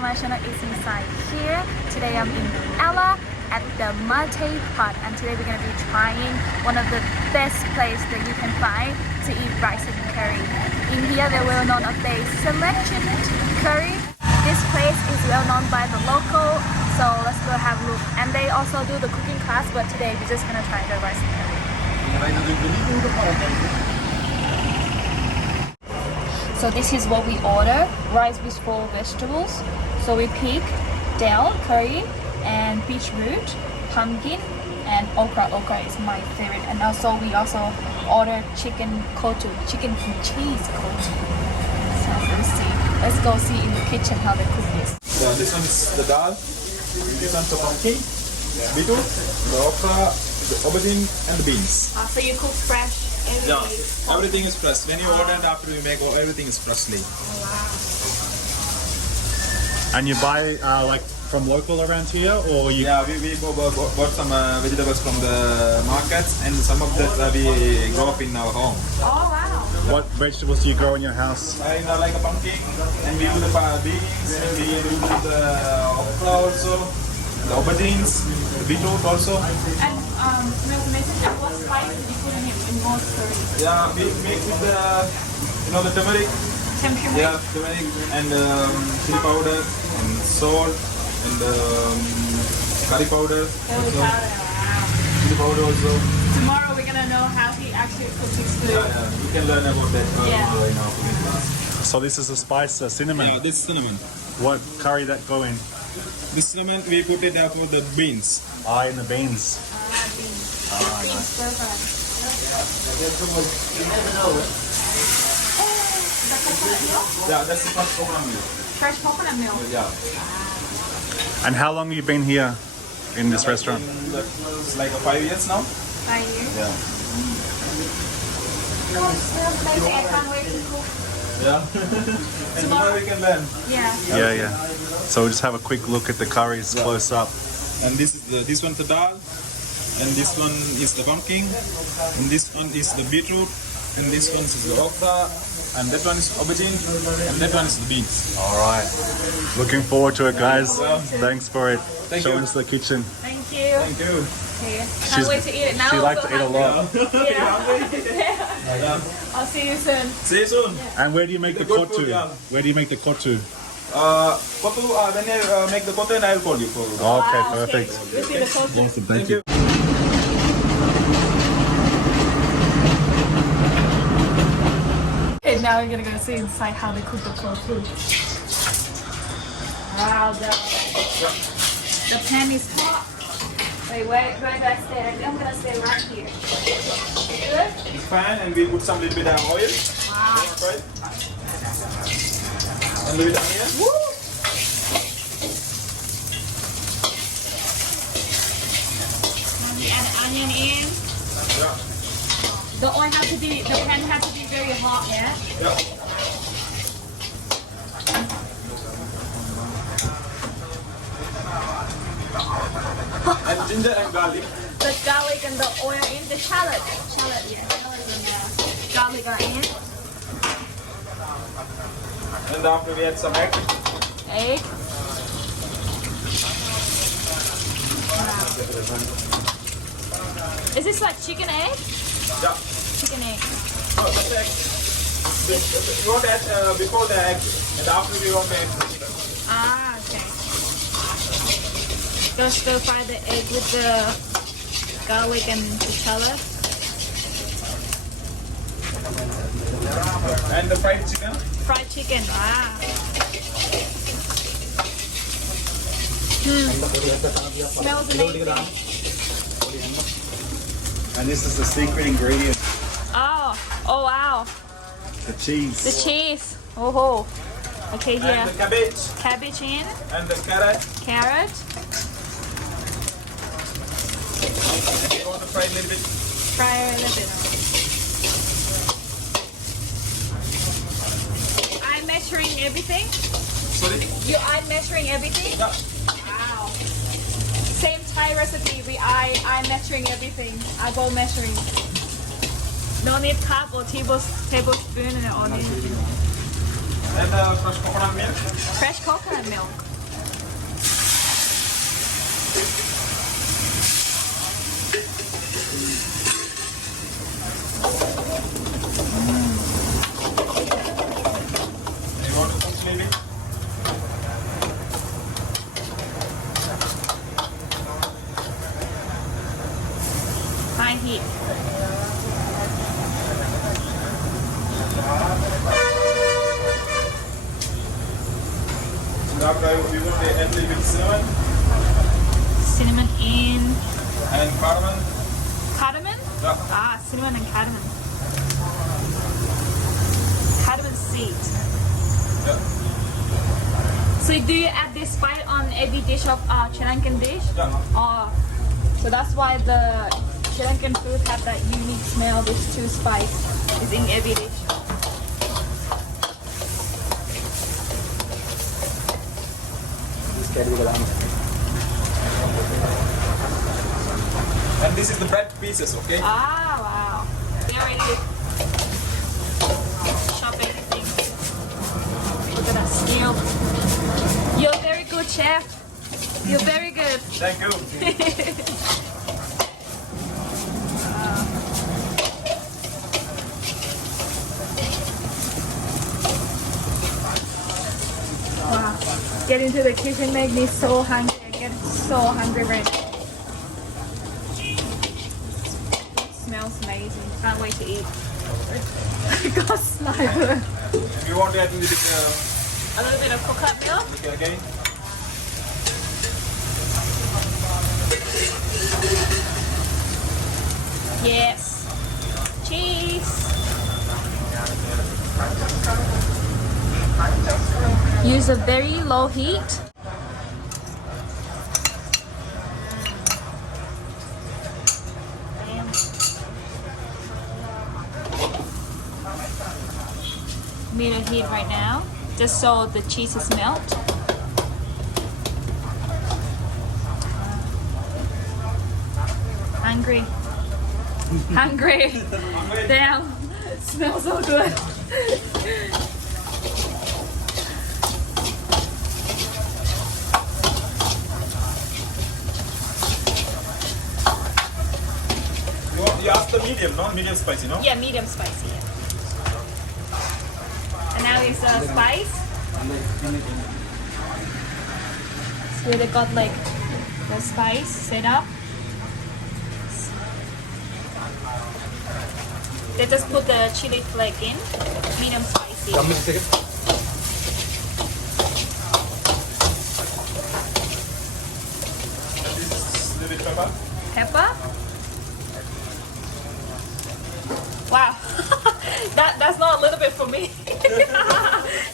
to my channel. It's inside here. Today I'm in Ella at the Matey pot, and today we're gonna be trying one of the best places that you can find to eat rice and curry. In here they're well known of their selection curry. This place is well known by the local, so let's go have a look. And they also do the cooking class, but today we're just gonna try the rice and curry. So this is what we order, rice with 4 vegetables. So we pick dal, curry, and beetroot, pumpkin, and okra. Okra is my favorite. And also we also order chicken kottu, chicken cheese kottu. So let's go see in the kitchen how they cook this. Yeah, this one is the dal, this one's the pumpkin, beetroot, the okra, the aubergine, and the beans. So you cook fresh? Yeah, everything is fresh. When you order and after you make, everything is freshly. And you buy like from local around here, or you? Yeah, we bought some vegetables from the markets, and some of that we grow up in our home. Oh wow! What vegetables do you grow in your house? Like a pumpkin, and we do the beans, and we do the okra also, the aubergines, the beetroot also. And what spice do you put in most curry? Yeah, we make with the the turmeric. Tempura? Yeah, turmeric and chili powder and salt and curry powder. Curry powder, wow. Chili powder also. Tomorrow we're gonna know how he actually cooks his food. Yeah, you can learn about that in our cooking class. So this is a spice, cinnamon. Yeah, this cinnamon. What curry that go in? This cinnamon we put it for the beans. In the beans. Beans. Nice. Perfect. Yeah, that's the first coconut milk. Fresh coconut milk. Yeah. And how long have you been here in this restaurant? It's like 5 years now. 5 years. Yeah. I can't wait to cook. Yeah. And tomorrow we can learn. Yeah. Yeah. So we'll just have a quick look at the curries close up. And this one's the dal, and this one is the pumpkin, and this one is the beetroot, and this one is the okra, and that one is aubergine, and that one is the beans. All right. Looking forward to it, guys. Yeah. Thanks for it. Thank Showing you. us the kitchen. Thank you. Thank you. Okay. Can't wait to eat it now. She I'm likes so to eat a hungry. lot. Yeah. I'll see you soon. See you soon. And where do you make the Good kottu? food, yeah. Where do you make the kottu? Kottu, when I make the kottu, and I'll call you for. Okay, perfect. We'll see the kottu. Awesome, thank you. Okay, now we're gonna go see inside how they cook the kottu. Wow, the pan is hot. Wait, where do I stay? I think I'm gonna stay right here. Good? This pan, and we put some little bit of oil. Wow. Right? And leave it on here. Woo! Now we add onion in. Yeah. The pan has to be very hot, yeah? Yeah. And ginger and garlic. The garlic and the oil in the shallot. Shallot, yeah. Shallot and the garlic are in. And after we add some egg. Egg. Is this like chicken egg? Yeah. Chicken egg. No, that's egg. You want to add before the egg, and after we want to add. Ah, okay. Go stir fry the egg with the garlic and the shallot. And the fried chicken. Fried chicken. Ah. Smells amazing. And this is the secret ingredient, Oh wow. the cheese. The cheese. Oh ho. Okay, And yeah. the cabbage. Cabbage in. And the carrot. Carrot. And you want to fry a little bit. Fry a little bit. I'm measuring everything. Sorry? I'm measuring everything. Yeah. Wow. Same Thai recipe. I'm measuring everything. I go measuring. No need cup or tablespoon and onion. And fresh coconut milk. Fresh coconut milk. You want to cook maybe? High heat. After we want to add a little bit cinnamon Cinnamon in and cardamom. cardamom? Yeah. Ah, cinnamon and cardamom. Cardamom seed. Yeah. So do you add this spice on every dish of Sri Lankan dish? Yeah. Oh, so that's why the Sri Lankan food have that unique smell. This two spice is in every dish. And this is the bread pieces, okay? Ah, wow. They already chop everything. Look at that skill. You're very good, chef. You're very good. Thank you. Wow. Getting to the kitchen make me so hungry. I get so hungry right now. Smells amazing. Can't wait to eat. Got sniper. If you want to add a little bit, A little bit of coconut milk. okay? Yes. Cheese. Use a very low heat. Medium heat right now, just so the cheese is melt. Hungry. Hungry. Damn. It smells so good. You asked the medium, no? Medium spicy, no? Yeah, medium spicy. Yeah. And now is the spice. So they got like the spice set up. They just put the chili flake in, medium spicy. And this is a little bit pepper. Pepper. Wow, that's not a little bit for me.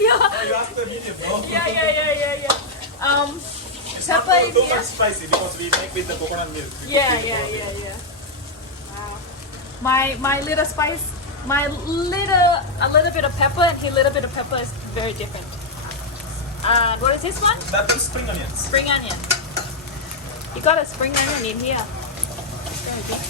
yeah. You asked the medium, no? Yeah. It's Pepper not is too here. much spicy because we make with the coconut milk. Yeah. Wow. My little spice, a little bit of pepper and his little bit of pepper is very different. What is this one? That's spring onions. Spring onion. You got a spring onion in here. Very good.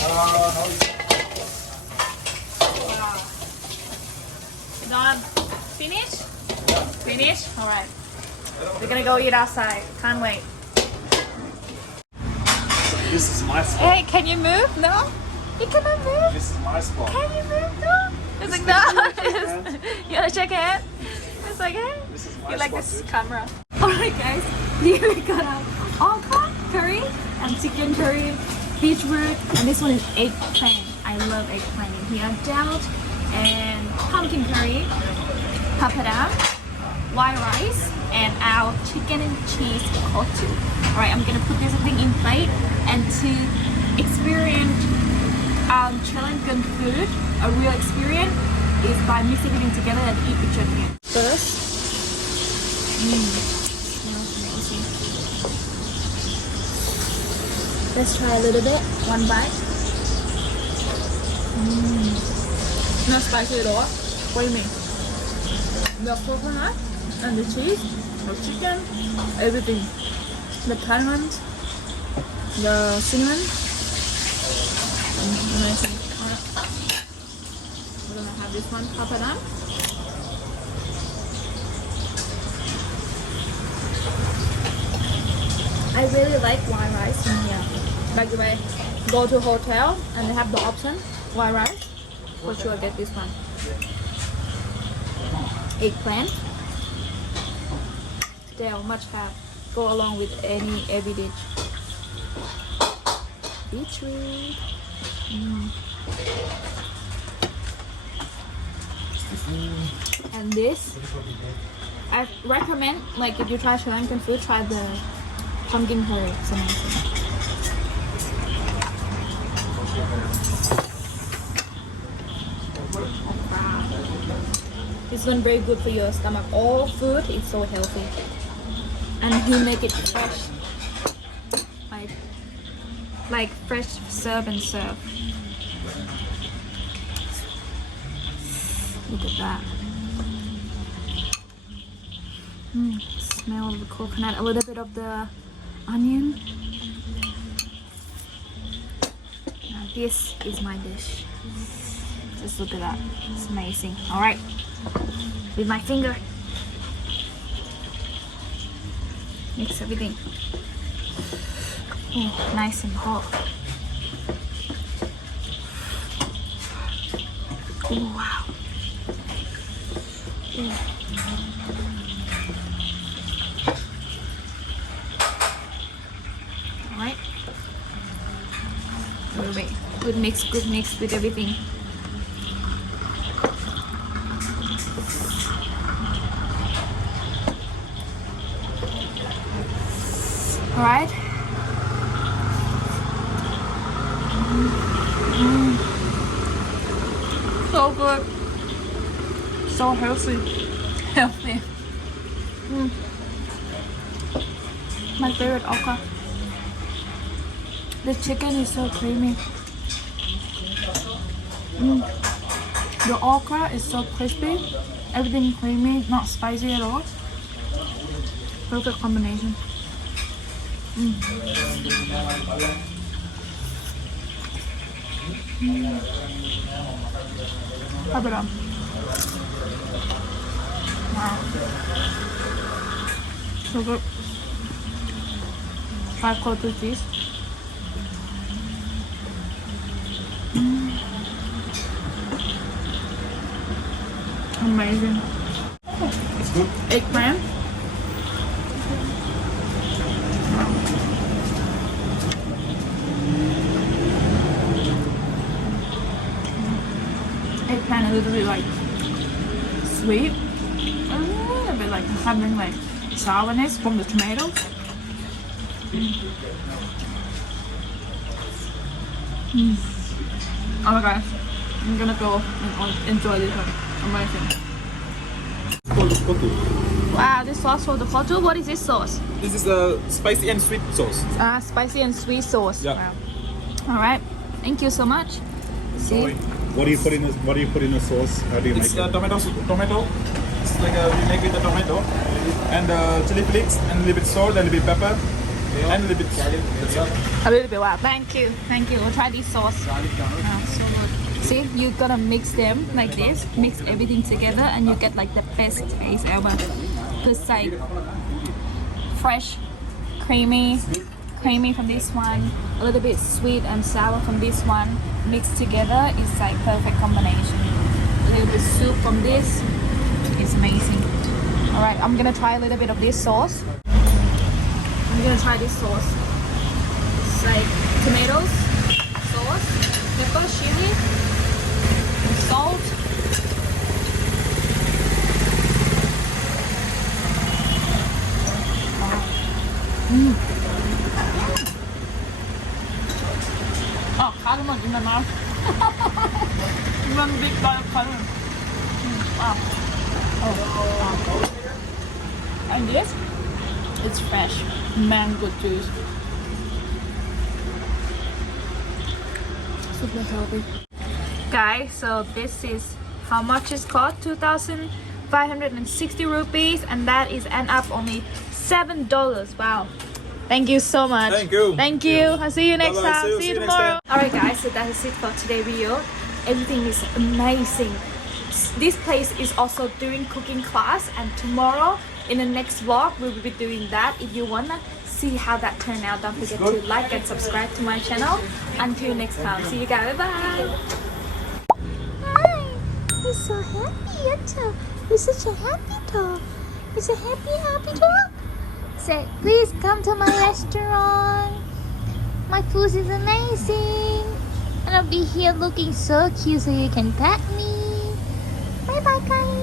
Wow. Done. Finish? Finish? Alright. We're gonna go eat outside. Can't wait. This is my spot. Hey, can you move? No? You cannot move? This is my spot. Can you move? No? It's like, no. You wanna shake hand? It's like, hey. This is my You like spot, this dude. camera. Alright guys, here we got our Uncut curry and chicken curry, beetroot, and this one is eggplant. I love eggplant in here. Doubt and pumpkin curry, papadam, white rice, and our chicken and cheese kottu. Alright, I'm gonna put this thing in plate and to experience Sri Lankan food, a real experience, is by mixing everything together and eat the chicken. First, smells amazing. Let's try a little bit, one bite. Not spicy at all. What do you mean? The coconut and the cheese, the chicken, everything. The cardamom, the cinnamon. Amazing. We're gonna have this one, papadam. I really like white rice in here. By the way, go to hotel and they have the option white rice. For sure, get this one. Eggplant. They'll much have go along with every dish. Beetroot. And this, I recommend, like if you try Sri Lankan food, try the pumpkin curry. It's amazing. It's gonna be very good for your stomach. All food is so healthy, and he make it fresh, like fresh serve and serve. Look at that. Smell of the coconut, a little bit of the onion. Now this is my dish. Just look at that. It's amazing. All right, with my finger, mix everything. Oh, nice and hot. Oh wow. Alright. Wait. Good mix with everything. Alright. So good. So healthy. My favorite okra. The chicken is so creamy. The okra is so crispy. Everything creamy, not spicy at all. Perfect combination. Pop it up. Wow. So good. 5 Kottu cheese. Amazing. It's good. Eggplant. Eggplant a little bit like sweet. A little bit like having like sourness from the tomatoes. Oh my gosh, I'm gonna go and enjoy this one. Amazing. Kottu. Wow, this sauce for the kottu. What is this sauce? This is a spicy and sweet sauce. Spicy and sweet sauce. Yeah. Wow. All right. Thank you so much. See? What do you put in this? What do you put in the sauce? How do you It's make it? tomato. It's like we make with the tomato and chili flakes and a little bit salt and a little bit pepper and a little bit. That's all. A little bit. Wow. Thank you. Thank you. We'll try this sauce. Wow, so good. See, you're gonna mix them like this. Mix everything together, and you get like the best taste ever. It's like fresh, creamy from this one, a little bit sweet and sour from this one, mixed together. It's like perfect combination. A little bit soup from this. It's amazing. All right, I'm gonna try a little bit of this sauce. I'm gonna try this sauce. It's like tomatoes, sauce, pepper, chili, salt. Oh, cardamom in my mouth. One big bite of cardamom. Wow. Oh, wow. And this, it's fresh mango juice. Super healthy. Guys, so this is how much it's cost. 2,560 rupees, and that is end up only $7. Wow. Thank you so much. Thank you. Thank you. I'll see you next Bye-bye. time. See you next tomorrow. time. Alright guys, so that is it for today's video. Everything is amazing. This place is also doing cooking class, and tomorrow in the next vlog we will be doing that. If you wanna see how that turned out. Don't forget to like and subscribe to my channel. Until next time, see you guys. Bye. Hi, you're so happy, aren't you? You're such a happy dog. You're a happy dog. Say, please come to my restaurant. My food is amazing. And I'll be here looking so cute so you can pet me. Bye bye guys.